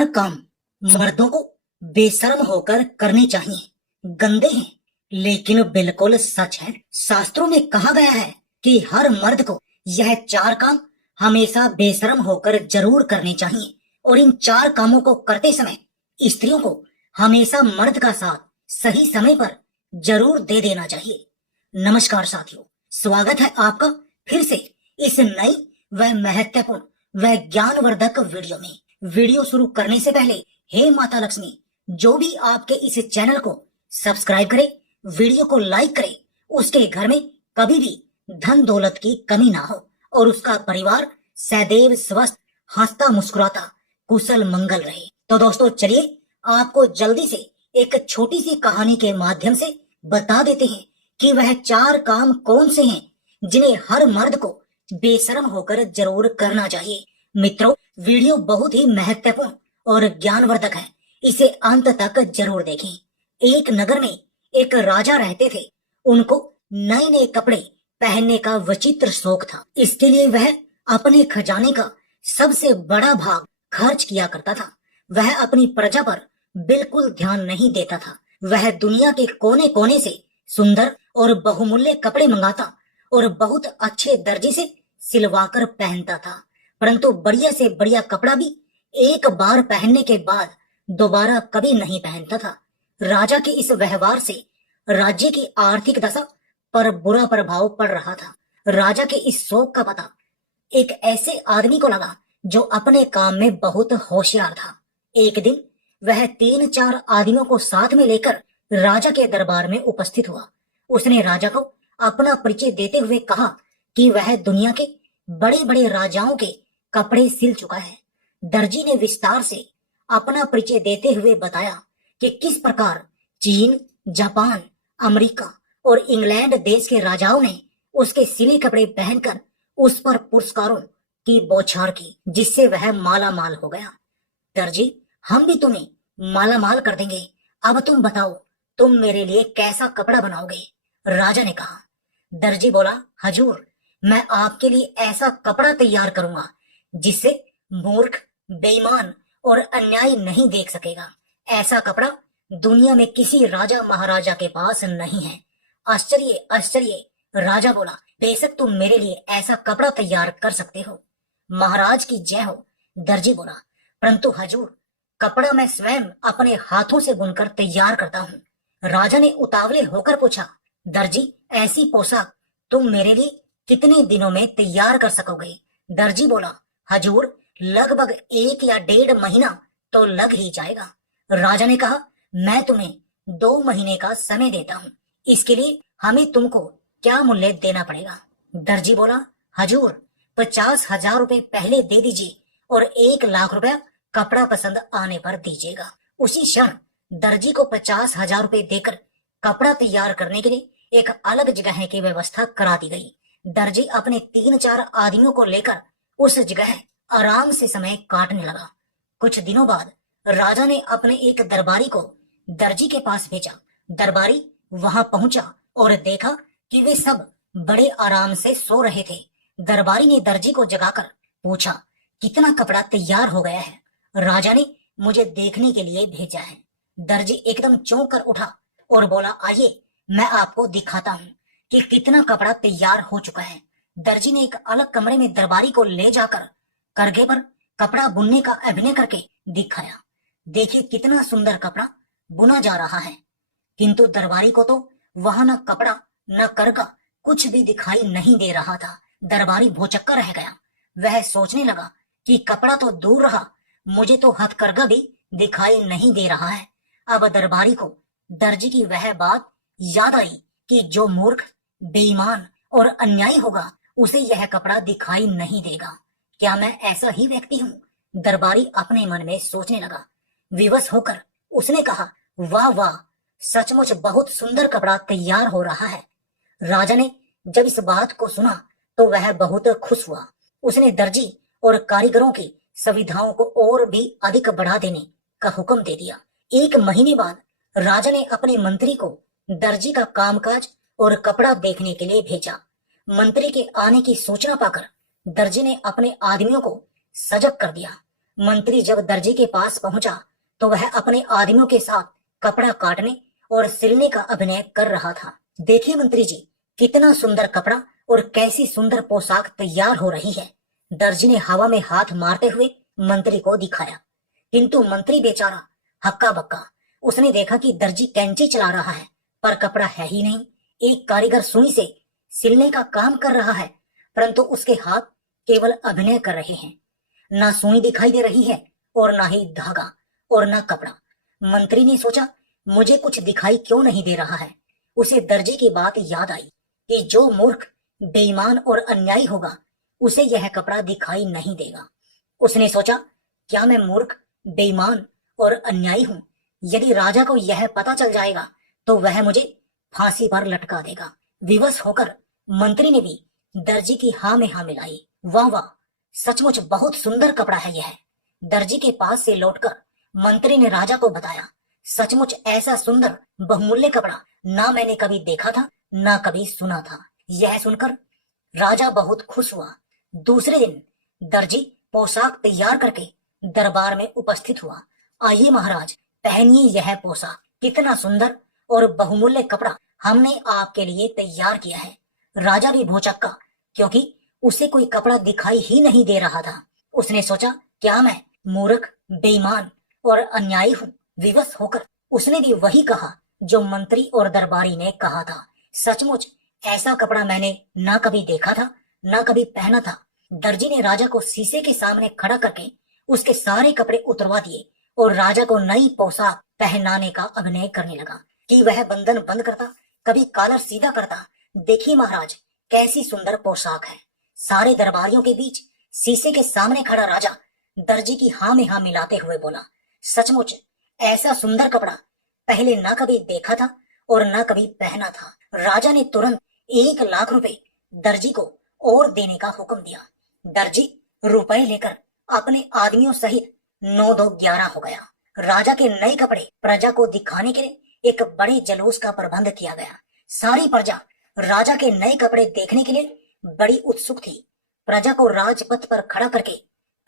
चार काम मर्दों को बेशर्म होकर करने चाहिए। गंदे हैं लेकिन बिल्कुल सच है। शास्त्रों में कहा गया है कि हर मर्द को यह चार काम हमेशा बेशर्म होकर जरूर करने चाहिए और इन चार कामों को करते समय स्त्रियों को हमेशा मर्द का साथ सही समय पर जरूर दे देना चाहिए। नमस्कार साथियों, स्वागत है आपका फिर से इस नई व महत्वपूर्ण व ज्ञानवर्धक वीडियो में। वीडियो शुरू करने से पहले हे माता लक्ष्मी, जो भी आपके इस चैनल को सब्सक्राइब करे, वीडियो को लाइक करे, उसके घर में कभी भी धन दौलत की कमी ना हो और उसका परिवार सदैव स्वस्थ, हंसता मुस्कुराता, कुशल मंगल रहे। तो दोस्तों चलिए आपको जल्दी से एक छोटी सी कहानी के माध्यम से बता देते हैं कि वह चार काम कौन से हैं जिन्हें हर मर्द को बेशर्म होकर जरूर करना चाहिए। मित्रों, वीडियो बहुत ही महत्वपूर्ण और ज्ञानवर्धक है, इसे अंत तक जरूर देखें। एक नगर में एक राजा रहते थे। उनको नए नए कपड़े पहनने का विचित्र शौक था। इसके लिए वह अपने खजाने का सबसे बड़ा भाग खर्च किया करता था। वह अपनी प्रजा पर बिल्कुल ध्यान नहीं देता था। वह दुनिया के कोने कोने से सुंदर और बहुमूल्य कपड़े मंगाता और बहुत अच्छे दर्जे से सिलवाकर पहनता था, परंतु बढ़िया से बढ़िया कपड़ा भी एक बार पहनने के बाद दोबारा कभी नहीं पहनता था। राजा के इस व्यवहार से राज्य की आर्थिक दशा पर बुरा प्रभाव पड़ रहा था। राजा के इस शौक का पता एक ऐसे आदमी को लगा जो अपने काम में बहुत होशियार था। एक दिन वह 3-4 आदमियों को साथ में लेकर राजा के दरबार में उपस्थित हुआ। उसने राजा को अपना परिचय देते हुए कहा कि वह दुनिया के बड़े बड़े राजाओं के कपड़े सिल चुका है। दर्जी ने विस्तार से अपना परिचय देते हुए बताया कि किस प्रकार चीन, जापान, अमेरिका और इंग्लैंड देश के राजाओं ने उसके सिले कपड़े पहनकर उस पर पुरस्कारों की बौछार की, जिससे वह माला माल हो गया। दर्जी, हम भी तुम्हें माला माल कर देंगे। अब तुम बताओ, तुम मेरे लिए कैसा कपड़ा बनाओगे? राजा ने कहा। दर्जी बोला, हजूर, मैं आपके लिए ऐसा कपड़ा तैयार करूंगा जिससे मूर्ख, बेईमान और अन्याय नहीं देख सकेगा। ऐसा कपड़ा दुनिया में किसी राजा महाराजा के पास नहीं है। आश्चर्य आश्चर्य, राजा बोला, बेशक तुम मेरे लिए ऐसा कपड़ा तैयार कर सकते हो। महाराज की जय हो। दर्जी बोला, परंतु हजूर, कपड़ा मैं स्वयं अपने हाथों से बुनकर तैयार करता हूँ। राजा ने उतावले होकर पूछा, दर्जी, ऐसी पोशाक तुम मेरे लिए कितने दिनों में तैयार कर सकोगे? दर्जी बोला, हजूर, लगभग 1 या 1.5 महीना तो लग ही जाएगा। राजा ने कहा, मैं तुम्हें 2 महीने का समय देता हूँ। इसके लिए हमें तुमको क्या मूल्य देना पड़ेगा? दर्जी बोला, हजूर, 50,000 रुपए पहले दे दीजिए और 1 लाख रुपया कपड़ा पसंद आने पर दीजिएगा। उसी क्षण दर्जी को 50,000 रुपए देकर कपड़ा तैयार करने के लिए एक अलग जगह की व्यवस्था करा दी गई। दर्जी अपने 3-4 आदमियों को लेकर उस जगह आराम से समय काटने लगा। कुछ दिनों बाद राजा ने अपने एक दरबारी को दर्जी के पास भेजा। दरबारी वहां पहुंचा और देखा कि वे सब बड़े आराम से सो रहे थे। दरबारी ने दर्जी को जगाकर पूछा, कितना कपड़ा तैयार हो गया है? राजा ने मुझे देखने के लिए भेजा है। दर्जी एकदम चौंक कर उठा और बोला, आइए मैं आपको दिखाता हूँ कि कितना कपड़ा तैयार हो चुका है। दर्जी ने एक अलग कमरे में दरबारी को ले जाकर करघे पर कपड़ा बुनने का अभिनय करके दिखाया। देखिए कितना सुंदर कपड़ा बुना जा रहा है। किंतु दरबारी को तो वहां न कपड़ा न करघा कुछ भी दिखाई नहीं दे रहा था। दरबारी भौचक्का रह गया। वह सोचने लगा कि कपड़ा तो दूर रहा, मुझे तो हथकरघा भी दिखाई नहीं दे रहा है। अब दरबारी को दर्जी की वह बात याद आई कि जो मूर्ख, बेईमान और अन्यायी होगा उसे यह कपड़ा दिखाई नहीं देगा। क्या मैं ऐसा ही व्यक्ति हूँ? दरबारी अपने मन में सोचने लगा। विवश होकर उसने कहा, वाह वाह, सचमुच बहुत सुंदर कपड़ा तैयार हो रहा है। राजा ने जब इस बात को सुना तो वह बहुत खुश हुआ। उसने दर्जी और कारीगरों की सुविधाओं को और भी अधिक बढ़ा देने का हुक्म दे दिया। 1 महीने बाद राजा ने अपने मंत्री को दर्जी का कामकाज और कपड़ा देखने के लिए भेजा। मंत्री के आने की सूचना पाकर दर्जी ने अपने आदमियों को सजग कर दिया। मंत्री जब दर्जी के पास पहुंचा तो वह अपने आदमियों के साथ कपड़ा काटने और सिलने का अभिनय कर रहा था। देखिए मंत्री जी, कितना सुंदर कपड़ा और कैसी सुंदर पोशाक तैयार हो रही है। दर्जी ने हवा में हाथ मारते हुए मंत्री को दिखाया, किंतु मंत्री बेचारा हक्का बक्का। उसने देखा कि दर्जी कैंची चला रहा है पर कपड़ा है ही नहीं। एक कारीगर सुई से सिलने का काम कर रहा है परंतु उसके हाथ केवल अभिनय कर रहे हैं। ना सुई दिखाई दे रही है और ना ही धागा और ना कपड़ा। मंत्री ने सोचा, मुझे कुछ दिखाई क्यों नहीं दे रहा है। उसे दर्जी की बात याद आई कि जो मूर्ख, बेईमान और अन्यायी होगा उसे यह कपड़ा दिखाई नहीं देगा। उसने सोचा, क्या मैं मूर्ख, बेईमान और अन्यायी हूँ? यदि राजा को यह पता चल जाएगा तो वह मुझे फांसी पर लटका देगा। विवश होकर मंत्री ने भी दर्जी की हाँ में हाँ मिलाई। वाह वाह, सचमुच बहुत सुंदर कपड़ा है यह। दर्जी के पास से लौटकर मंत्री ने राजा को बताया, सचमुच ऐसा सुंदर बहुमूल्य कपड़ा ना मैंने कभी देखा था ना कभी सुना था। यह सुनकर राजा बहुत खुश हुआ। दूसरे दिन दर्जी पोशाक तैयार करके दरबार में उपस्थित हुआ। आइए महाराज, पहनिए यह पोशाक। कितना सुंदर और बहुमूल्य कपड़ा हमने आपके लिए तैयार किया है। राजा भी भौचक्का, क्योंकि उसे कोई कपड़ा दिखाई ही नहीं दे रहा था। उसने सोचा, क्या मैं मूर्ख, बेईमान और अन्यायी हूँ? विवश होकर उसने भी वही कहा जो मंत्री और दरबारी ने कहा था। सचमुच ऐसा कपड़ा मैंने ना कभी देखा था ना कभी पहना था। दर्जी ने राजा को शीशे के सामने खड़ा करके उसके सारे कपड़े उतरवा दिए और राजा को नई पोशाक पहनाने का अभिनय करने लगा कि वह बंधन बंद करता, कभी कॉलर सीधा करता। देखिए महाराज, कैसी सुंदर पोशाक है। सारे दरबारियों के बीच शीशे के सामने खड़ा राजा दर्जी की हाँ में हाँ मिलाते हुए बोला, सचमुच ऐसा सुंदर कपड़ा पहले ना कभी देखा था और ना कभी पहना था। राजा ने तुरंत 1 लाख रुपए दर्जी को और देने का हुक्म दिया। दर्जी रुपए लेकर अपने आदमियों सहित 9-2-11 हो गया। राजा के नए कपड़े प्रजा को दिखाने के लिए एक बड़े जलूस का प्रबंध किया गया। सारी प्रजा राजा के नए कपड़े देखने के लिए बड़ी उत्सुक थी। प्रजा को राजपथ पर खड़ा करके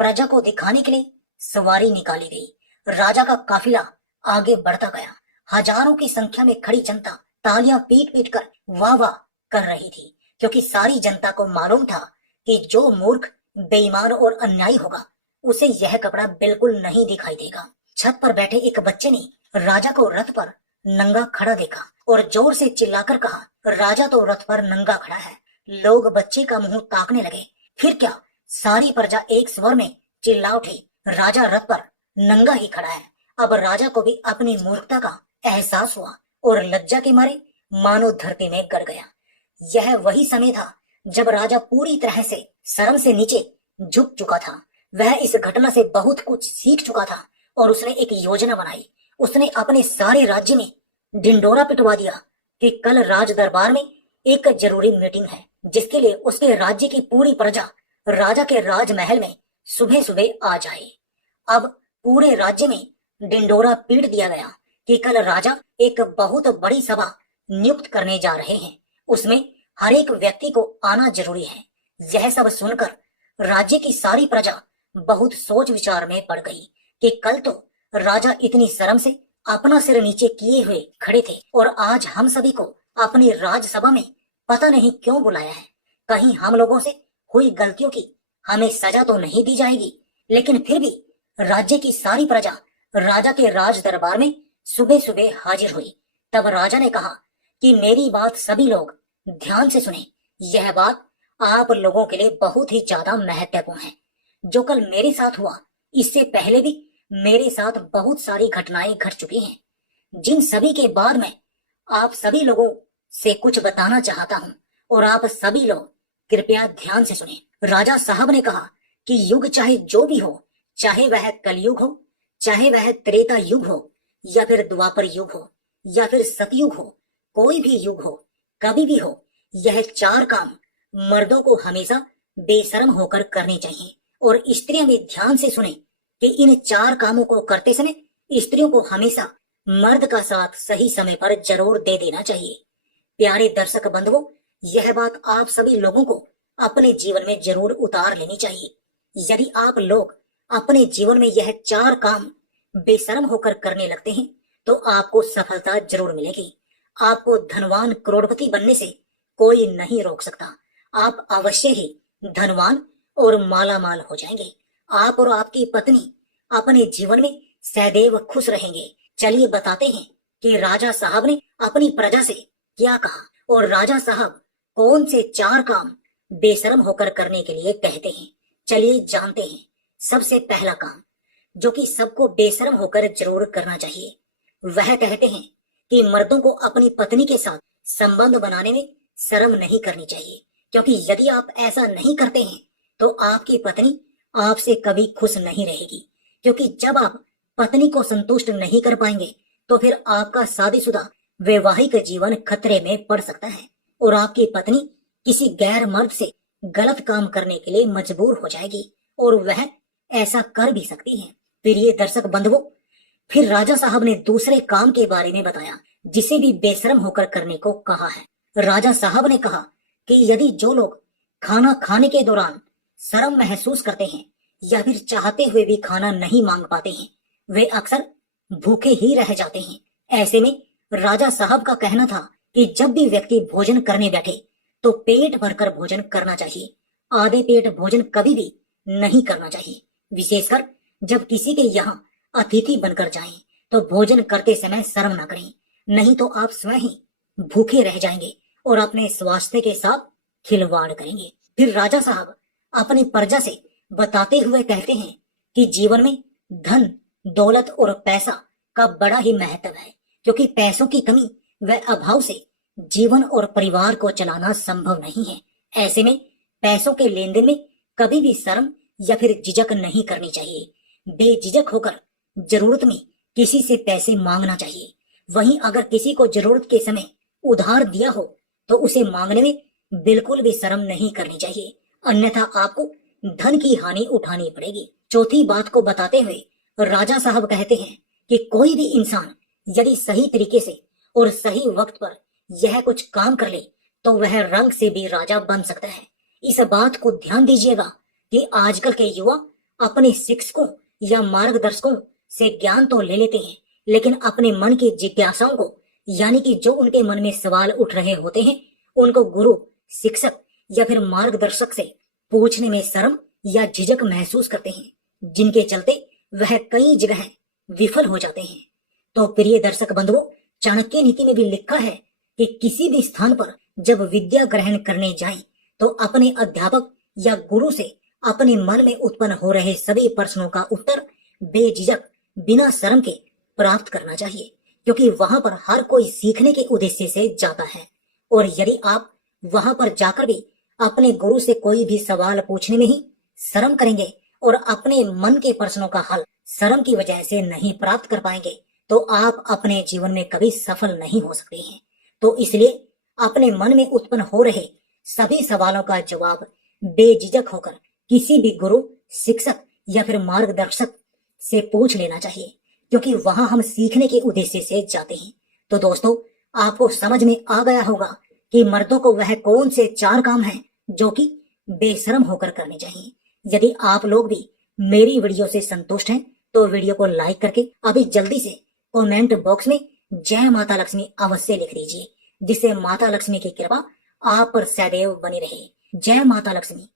प्रजा को दिखाने के लिए सवारी निकाली गई। राजा का काफिला आगे बढ़ता गया। हजारों की संख्या में खड़ी जनता तालियां पीट पीट कर वाह वाह कर रही थी, क्योंकि सारी जनता को मालूम था कि जो मूर्ख, बेईमान और अन्यायी होगा उसे यह कपड़ा बिल्कुल नहीं दिखाई देगा। छत पर बैठे एक बच्चे ने राजा को रथ पर नंगा खड़ा देखा और जोर से चिल्लाकर कहा, राजा तो रथ पर नंगा खड़ा है। लोग बच्चे का मुंह ताकने लगे। फिर क्या, सारी प्रजा एक स्वर में चिल्ला उठी, राजा रथ पर नंगा ही खड़ा है। अब राजा को भी अपनी मूर्खता का एहसास हुआ और लज्जा के मारे मानो धरती में गड़ गया। यह वही समय था जब राजा पूरी तरह से शर्म से नीचे झुक चुका था। वह इस घटना से बहुत कुछ सीख चुका था और उसने एक योजना बनाई। उसने अपने सारे राज्य में ढिंडोरा पिटवा दिया कि कल राज दरबार में एक जरूरी मीटिंग है, जिसके लिए उसके राज्य की पूरी प्रजा राजा के राजमहल में सुबह सुबह आ जाए। अब पूरे राज्य में ढिंडोरा पीट दिया गया कि कल राजा एक बहुत बड़ी सभा नियुक्त करने जा रहे हैं। उसमें हर एक व्यक्ति को आना जरूरी है। यह सब सुनकर राज्य की सारी प्रजा बहुत सोच विचार में पड़ गई कि कल तो राजा इतनी शर्म से अपना सिर नीचे किए हुए खड़े थे और आज हम सभी को अपनी राजसभा में पता नहीं क्यों बुलाया है। कहीं हम लोगों से हुई गलतियों की हमें सजा तो नहीं दी जाएगी। लेकिन फिर भी राज्य की सारी प्रजा राजा के राज दरबार में सुबह सुबह हाजिर हुई। तब राजा ने कहा कि मेरी बात सभी लोग ध्यान से सुने। यह बात आप लोगों के लिए बहुत ही ज्यादा महत्वपूर्ण है। जो कल मेरे साथ हुआ, इससे पहले भी मेरे साथ बहुत सारी घटनाएं घट चुकी हैं, जिन सभी के बाद मैं आप सभी लोगों से कुछ बताना चाहता हूं और आप सभी लोग कृपया ध्यान से सुने। राजा साहब ने कहा कि युग चाहे जो भी हो, चाहे वह कलयुग हो, चाहे वह त्रेता युग हो या फिर द्वापर युग हो या फिर सतयुग हो, कोई भी युग हो, कभी भी हो, यह 4 काम मर्दों को हमेशा बेशर्म होकर करने चाहिए। और स्त्रियां भी ध्यान से सुने कि इन 4 कामों को करते समय स्त्रियों को हमेशा मर्द का साथ सही समय पर जरूर दे देना चाहिए। प्यारे दर्शक बंधुओं, यह बात आप सभी लोगों को अपने जीवन में जरूर उतार लेनी चाहिए। यदि आप लोग अपने जीवन में यह 4 काम बेशर्म होकर करने लगते हैं तो आपको सफलता जरूर मिलेगी। आपको धनवान करोड़पति बनने से कोई नहीं रोक सकता। आप अवश्य ही धनवान और माला माल हो जाएंगे। आप और आपकी पत्नी अपने जीवन में सदैव खुश रहेंगे। चलिए बताते हैं कि राजा साहब ने अपनी प्रजा से क्या कहा और राजा साहब कौन से 4 काम बेशर्म होकर करने के लिए कहते हैं। चलिए जानते हैं। सबसे पहला काम जो कि सबको बेशर्म होकर जरूर करना चाहिए, वह कहते हैं कि मर्दों को अपनी पत्नी के साथ संबंध बनाने में शर्म नहीं करनी चाहिए, क्योंकि यदि आप ऐसा नहीं करते हैं तो आपकी पत्नी आपसे कभी खुश नहीं रहेगी। क्योंकि जब आप पत्नी को संतुष्ट नहीं कर पाएंगे तो फिर आपका शादीशुदा वैवाहिक जीवन खतरे में पड़ सकता है और आपकी पत्नी किसी गैर मर्द से गलत काम करने के लिए मजबूर हो जाएगी और वह ऐसा कर भी सकती है। प्रिय दर्शक बंधुओं, फिर राजा साहब ने दूसरे काम के बारे में बताया जिसे भी बेशर्म होकर करने को कहा है। राजा साहब ने कहा कि यदि जो लोग खाना खाने के दौरान शर्म महसूस करते हैं या फिर चाहते हुए भी खाना नहीं मांग पाते हैं, वे अक्सर भूखे ही रह जाते हैं। ऐसे में राजा साहब का कहना था कि जब भी व्यक्ति भोजन करने बैठे तो पेट भरकर भोजन करना चाहिए। आधे पेट भोजन कभी भी नहीं करना चाहिए। विशेषकर जब किसी के यहाँ अतिथि बनकर जाएं तो भोजन करते समय शर्म ना करें, नहीं तो आप स्वयं ही भूखे रह जाएंगे और अपने स्वास्थ्य के साथ खिलवाड़ करेंगे। फिर राजा साहब अपनी प्रजा से बताते हुए कहते हैं कि जीवन में धन, दौलत और पैसा का बड़ा ही महत्व है, क्योंकि पैसों की कमी व अभाव से जीवन और परिवार को चलाना संभव नहीं है। ऐसे में पैसों के लेन देन में कभी भी शर्म या फिर झिझक नहीं करनी चाहिए। बेझिझक होकर जरूरत में किसी से पैसे मांगना चाहिए। वहीं अगर किसी को जरूरत के समय उधार दिया हो तो उसे मांगने में बिल्कुल भी शर्म नहीं करनी चाहिए, अन्यथा आपको धन की हानि उठानी पड़ेगी। चौथी बात को बताते हुए राजा साहब कहते हैं कि कोई भी इंसान यदि सही तरीके से और सही वक्त पर यह कुछ काम कर ले तो वह रंग से भी राजा बन सकता है। इस बात को ध्यान दीजिएगा कि आजकल के युवा अपने शिक्षकों या मार्गदर्शकों से ज्ञान तो ले लेते हैं, लेकिन अपने मन की जिज्ञासाओं को, यानी कि जो उनके मन में सवाल उठ रहे होते हैं, उनको गुरु, शिक्षक या फिर मार्गदर्शक से पूछने में शर्म या झिझक महसूस करते हैं, जिनके चलते वह कई जगह विफल हो जाते हैं। तो प्रिय दर्शक बंधुओं, चाणक्य नीति में भी लिखा है कि किसी भी स्थान पर जब विद्या ग्रहण करने जाएं तो अपने अध्यापक या गुरु से अपने मन में उत्पन्न हो रहे सभी प्रश्नों का उत्तर बेझिझक बिना शर्म के प्राप्त करना चाहिए, क्योंकि वहां पर हर कोई सीखने के उद्देश्य से जाता है। और यदि आप वहां पर जाकर भी अपने गुरु से कोई भी सवाल पूछने में ही शर्म करेंगे और अपने मन के प्रश्नों का हल शर्म की वजह से नहीं प्राप्त कर पाएंगे तो आप अपने जीवन में कभी सफल नहीं हो सकते हैं। तो इसलिए अपने मन में उत्पन्न हो रहे सभी सवालों का जवाब बेझिझक होकर किसी भी गुरु, शिक्षक या फिर मार्गदर्शक से पूछ लेना चाहिए, क्योंकि वहां हम सीखने के उद्देश्य से जाते हैं। तो दोस्तों, आपको समझ में आ गया होगा कि मर्दों को वह कौन से 4 काम हैं जो कि बेशर्म होकर करने चाहिए। यदि आप लोग भी मेरी वीडियो से संतुष्ट हैं तो वीडियो को लाइक करके अभी जल्दी से कमेंट बॉक्स में जय माता लक्ष्मी अवश्य लिख दीजिए, जिससे माता लक्ष्मी की कृपा आप पर सदैव बनी रहे। जय माता लक्ष्मी।